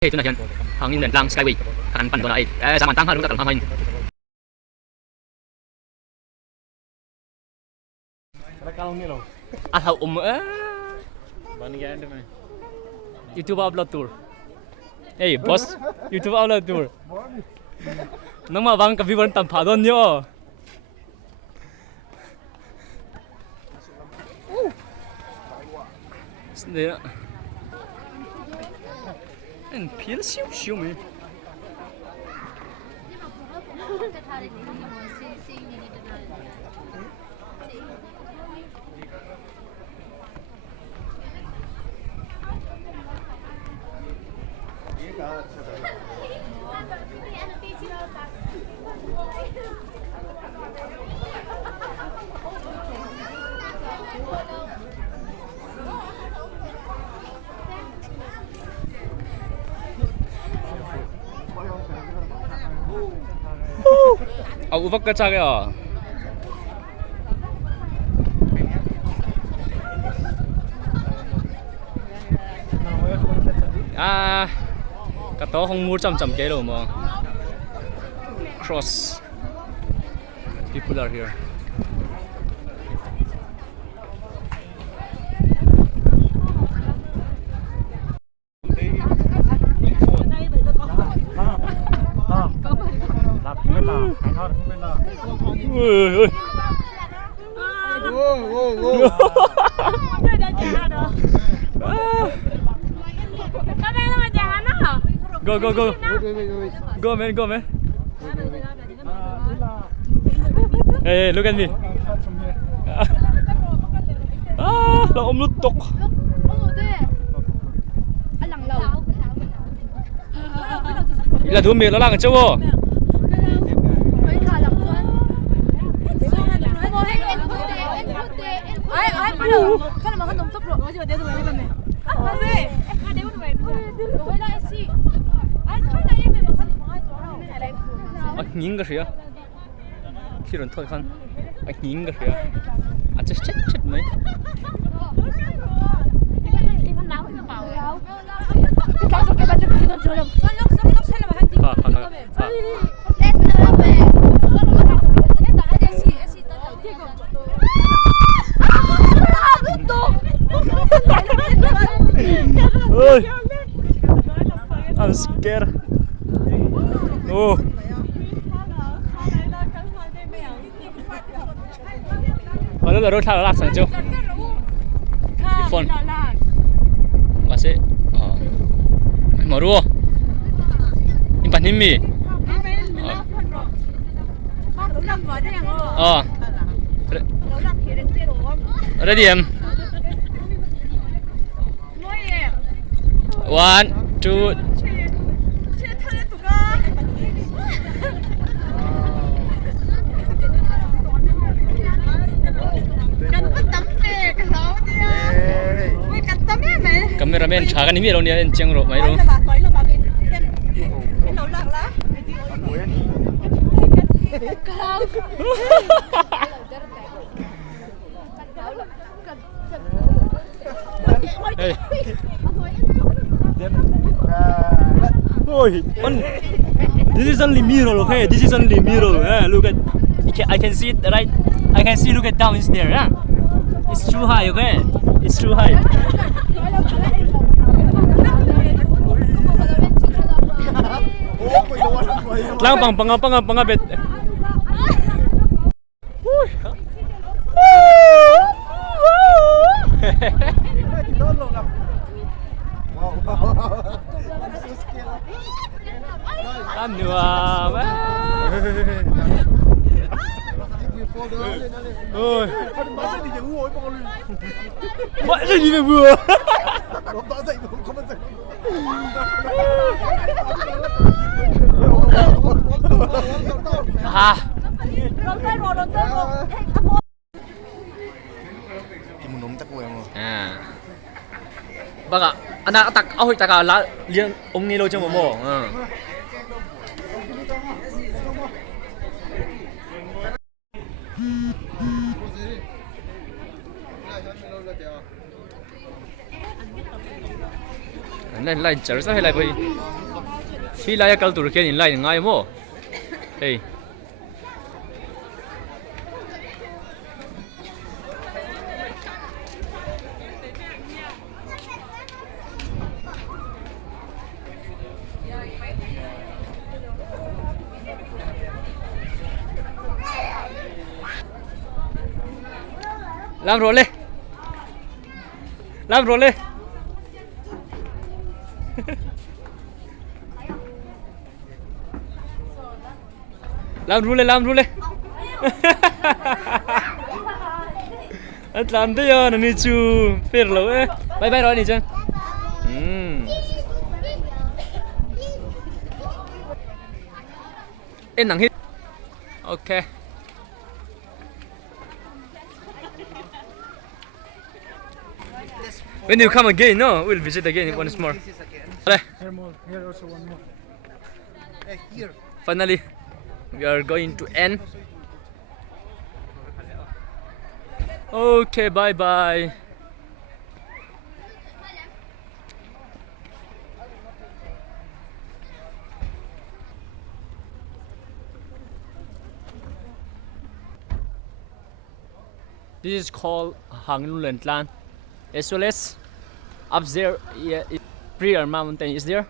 Hey, tunay yan. Ang yung lang skyway. Kanan pan doon ay. Samantang harus tak main. Kalau ni loh. Atau Bani ganda mai. YouTube upload tour. Hey, boss. YouTube upload tour. Nang mabang ka viewer tam padon nyo. Sendiri. En pil siu me. Aku ubah kacang ya. Kata hong mur jam ke lo mo. Cross. People are here. Go man. Hey, look at me. Là ôm lút tục. Là thua miệng nó làm cái châu vô. Anh nhìn cái gì á? Khi rồi thôi khăn. Anh nhìn cái gì á? À chết mấy. I'm scared. Oh. Mana baru thang lạc sang chỗ. Phone. Masih. Maru. Impan himi. Ready em. 1, 2. Cameraman chagan ini lo ni enceng ro mai ro. Hey. Oi, this is only mirror, okay? This is only mirror. Look at, I can see it right. I can see. Look at down is there. It's too high, okay? It's too high. Lang pangabit. Nuam. Ôi. Mọi gì vậy vừa? Nó dậy không bao giờ. Vâng ạ. Anak tak ahoy tak la liang ông ni lo trong mo. nên lại chở sao hay lại vậy khi lại cái tủ kia nhìn lại ngay mò hey làm rồi lên làm rồi lên làm rule anh làm thế à nè chú phê rồi ấy bye bye rồi nè chân em nặng hít ok when you come again no we'll visit again once more Here also one more. Here. finally we are going to end okay bye bye this is called Hangnulen Tlan as well as up there yeah, Prayer Mountain is there